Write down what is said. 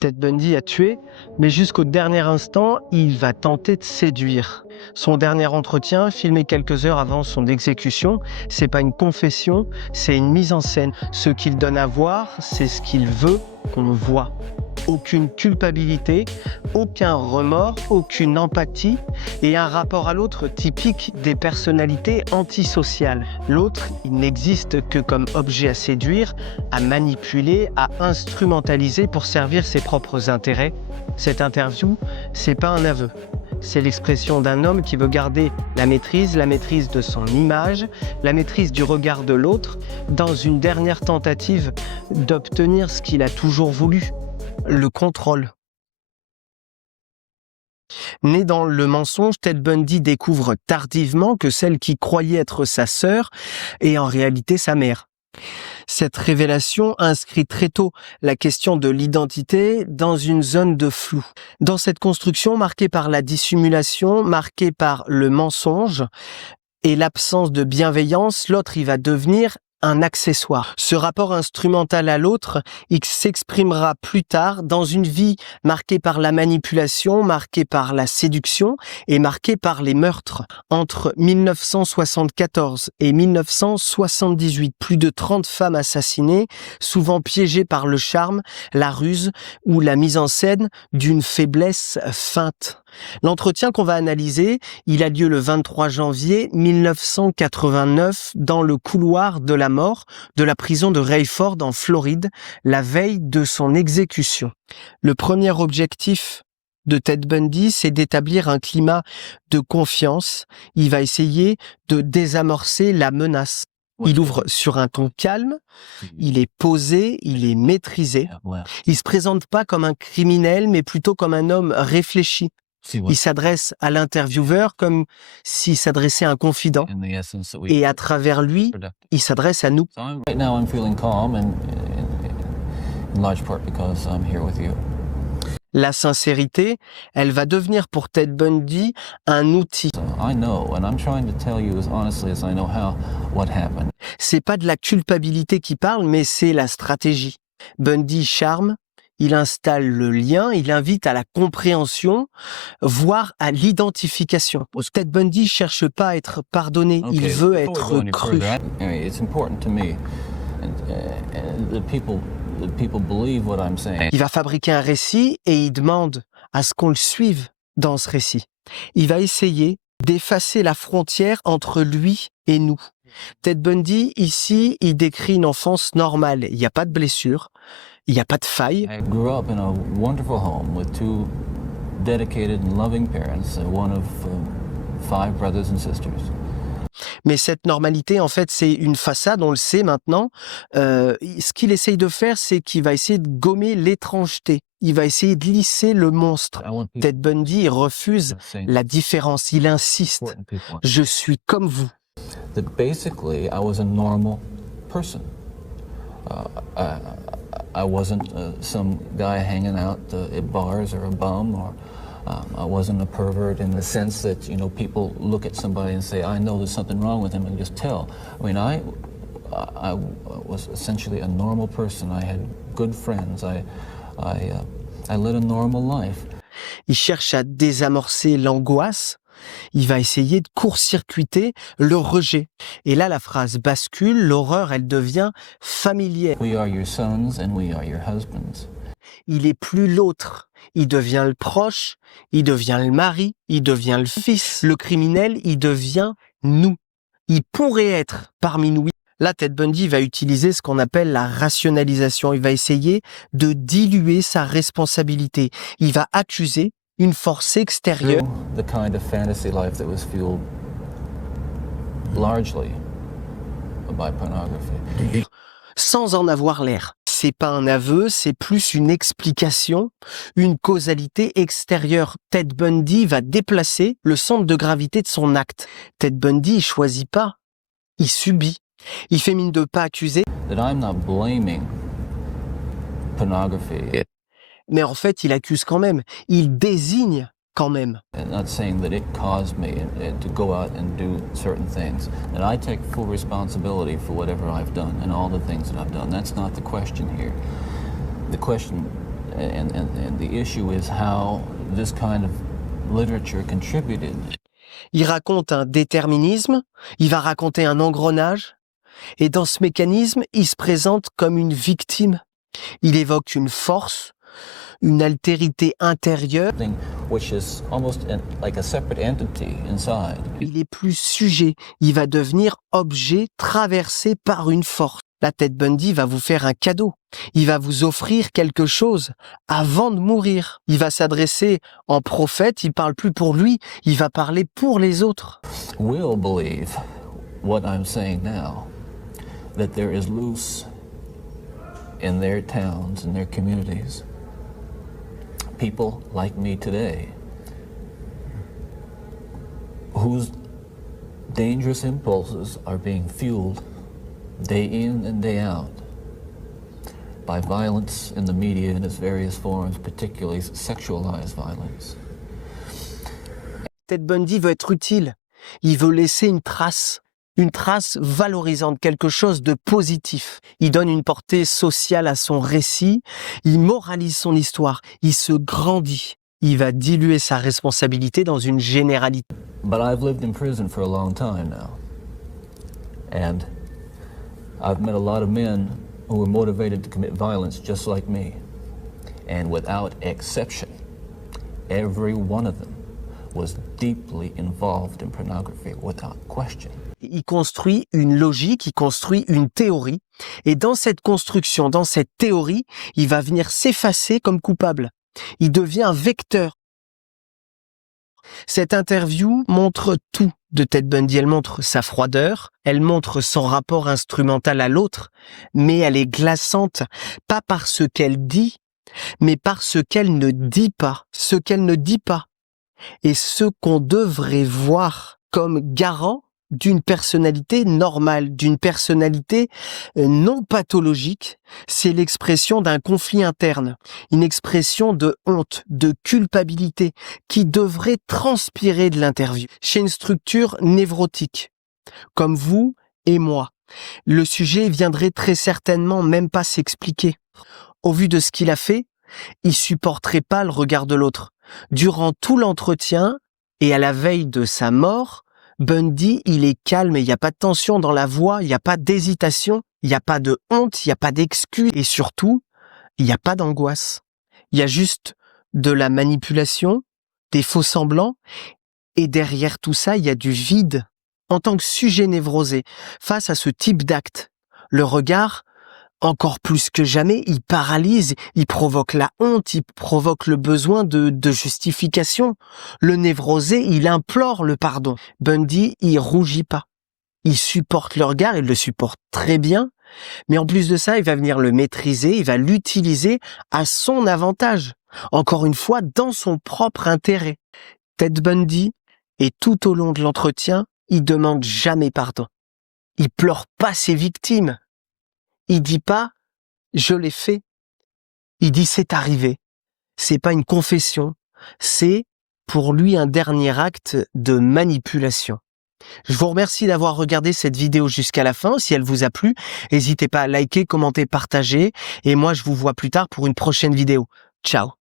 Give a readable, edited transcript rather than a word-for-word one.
Ted Bundy a tué, mais jusqu'au dernier instant, il va tenter de séduire. Son dernier entretien, filmé quelques heures avant son exécution, c'est pas une confession, c'est une mise en scène. Ce qu'il donne à voir, c'est ce qu'il veut qu'on voit. Aucune culpabilité, aucun remords, aucune empathie et un rapport à l'autre typique des personnalités antisociales. L'autre, il n'existe que comme objet à séduire, à manipuler, à instrumentaliser pour servir ses propres intérêts. Cette interview, c'est pas un aveu. C'est l'expression d'un homme qui veut garder la maîtrise de son image, la maîtrise du regard de l'autre, dans une dernière tentative d'obtenir ce qu'il a toujours voulu. Le contrôle. Né dans le mensonge, Ted Bundy découvre tardivement que celle qui croyait être sa sœur est en réalité sa mère. Cette révélation inscrit très tôt la question de l'identité dans une zone de flou. Dans cette construction marquée par la dissimulation, marquée par le mensonge et l'absence de bienveillance, l'autre il va devenir un accessoire. Ce rapport instrumental à l'autre, il s'exprimera plus tard dans une vie marquée par la manipulation, marquée par la séduction et marquée par les meurtres. Entre 1974 et 1978, plus de 30 femmes assassinées, souvent piégées par le charme, la ruse ou la mise en scène d'une faiblesse feinte. L'entretien qu'on va analyser, il a lieu le 23 janvier 1989 dans le couloir de la mort de la prison de Rayford en Floride, la veille de son exécution. Le premier objectif de Ted Bundy, c'est d'établir un climat de confiance. Il va essayer de désamorcer la menace. Il ouvre sur un ton calme, il est posé, il est maîtrisé. Il se présente pas comme un criminel, mais plutôt comme un homme réfléchi. Il s'adresse à l'intervieweur comme s'il s'adressait à un confident. Et à travers lui, il s'adresse à nous. La sincérité, elle va devenir pour Ted Bundy un outil. C'est pas de la culpabilité qui parle, mais c'est la stratégie. Bundy charme, il installe le lien, il invite à la compréhension, voire à l'identification. Ted Bundy cherche pas à être pardonné, il veut être cru. Il va fabriquer un récit et il demande à ce qu'on le suive dans ce récit. Il va essayer d'effacer la frontière entre lui et nous. Ted Bundy, ici, il décrit une enfance normale. Il n'y a pas de blessure, il n'y a pas de faille. I grew up in a wonderful home with two dedicated and loving parents, one of 5 brothers and sisters. Mais cette normalité, en fait, c'est une façade, on le sait maintenant. Ce qu'il essaye de faire, c'est qu'il va essayer de gommer l'étrangeté. Il va essayer de lisser le monstre. Ted Bundy, il refuse la différence, il insiste. Je suis comme vous. That basically, I was a normal person. I wasn't some guy hanging out at bars or a bum, or I wasn't a pervert in the sense that, you know, people look at somebody and say, I know there's something wrong with him, and just tell. I mean, I was essentially a normal person. I had good friends. I led a normal life. Il cherche à désamorcer l'angoisse. Il va essayer de court-circuiter le rejet. Et là, la phrase bascule, l'horreur, elle devient familière. We are your sons and we are your husbands. Il est plus l'autre. Il devient le proche, il devient le mari, il devient le fils. Le criminel, il devient nous. Il pourrait être parmi nous. Là, Ted Bundy va utiliser ce qu'on appelle la rationalisation. Il va essayer de diluer sa responsabilité. Il va accuser une force extérieure. The kind of fantasy life that was fueled largely by pornography. Sans en avoir l'air. C'est pas un aveu, c'est plus une explication, une causalité extérieure. Ted Bundy va déplacer le centre de gravité de son acte. Ted Bundy, il choisit pas, il subit. Il fait mine de pas accuser. That I'm not blaming pornography. Mais en fait, il accuse quand même. Il désigne quand même. And not saying that it caused me to go out and do certain things. And I take full responsibility for whatever I've done and all the things that I've done. That's not the question here. The question And the issue is how this kind of literature contributed. Il raconte un déterminisme, il va raconter un engrenage, et dans ce mécanisme, il se présente comme une victime. Il évoque une force, une altérité intérieure. Which is almost like a separate entity inside. Il est plus sujet, il va devenir objet traversé par une force. La Ted Bundy va vous faire un cadeau. Il va vous offrir quelque chose avant de mourir. Il va s'adresser en prophète, il parle plus pour lui, il va parler pour les autres. Will believe what I'm saying now, that there is loose in their towns, in their communities, people like me today, whose dangerous impulses are being fueled day in and day out by violence in the media in its various forms, particularly sexualized violence. Ted Bundy veut être utile. Il veut laisser une trace valorisante, quelque chose de positif. Il donne une portée sociale à son récit, il moralise son histoire, il se grandit. Il va diluer sa responsabilité dans une généralité. But I've lived in prison for a long time now. And I've met a lot of men who were motivated to commit violence just like me. And without exception, every one of them was deeply involved in pornography without question. Il construit une logique, il construit une théorie. Et dans cette construction, dans cette théorie, il va venir s'effacer comme coupable. Il devient un vecteur. Cette interview montre tout de Ted Bundy. Elle montre sa froideur, elle montre son rapport instrumental à l'autre, mais elle est glaçante, pas par ce qu'elle dit, mais par ce qu'elle ne dit pas. Ce qu'elle ne dit pas. Et ce qu'on devrait voir comme garant d'une personnalité normale, d'une personnalité non pathologique, c'est l'expression d'un conflit interne, une expression de honte, de culpabilité qui devrait transpirer de l'interview. Chez une structure névrotique, comme vous et moi, le sujet viendrait très certainement même pas s'expliquer. Au vu de ce qu'il a fait, il supporterait pas le regard de l'autre. Durant tout l'entretien et à la veille de sa mort, Bundy, il est calme, il n'y a pas de tension dans la voix, il n'y a pas d'hésitation, il n'y a pas de honte, il n'y a pas d'excuse et surtout, il n'y a pas d'angoisse. Il y a juste de la manipulation, des faux-semblants et derrière tout ça, il y a du vide. En tant que sujet névrosé, face à ce type d'acte, le regard, encore plus que jamais, il paralyse, il provoque la honte, il provoque le besoin de justification. Le névrosé, il implore le pardon. Bundy, il rougit pas. Il supporte le regard, il le supporte très bien, mais en plus de ça, il va venir le maîtriser, il va l'utiliser à son avantage. Encore une fois, dans son propre intérêt. Ted Bundy, et tout au long de l'entretien, il demande jamais pardon. Il pleure pas ses victimes. Il dit pas « je l'ai fait ». Il dit « c'est arrivé ». C'est pas une confession, c'est pour lui un dernier acte de manipulation. Je vous remercie d'avoir regardé cette vidéo jusqu'à la fin. Si elle vous a plu, n'hésitez pas à liker, commenter, partager. Et moi, je vous vois plus tard pour une prochaine vidéo. Ciao.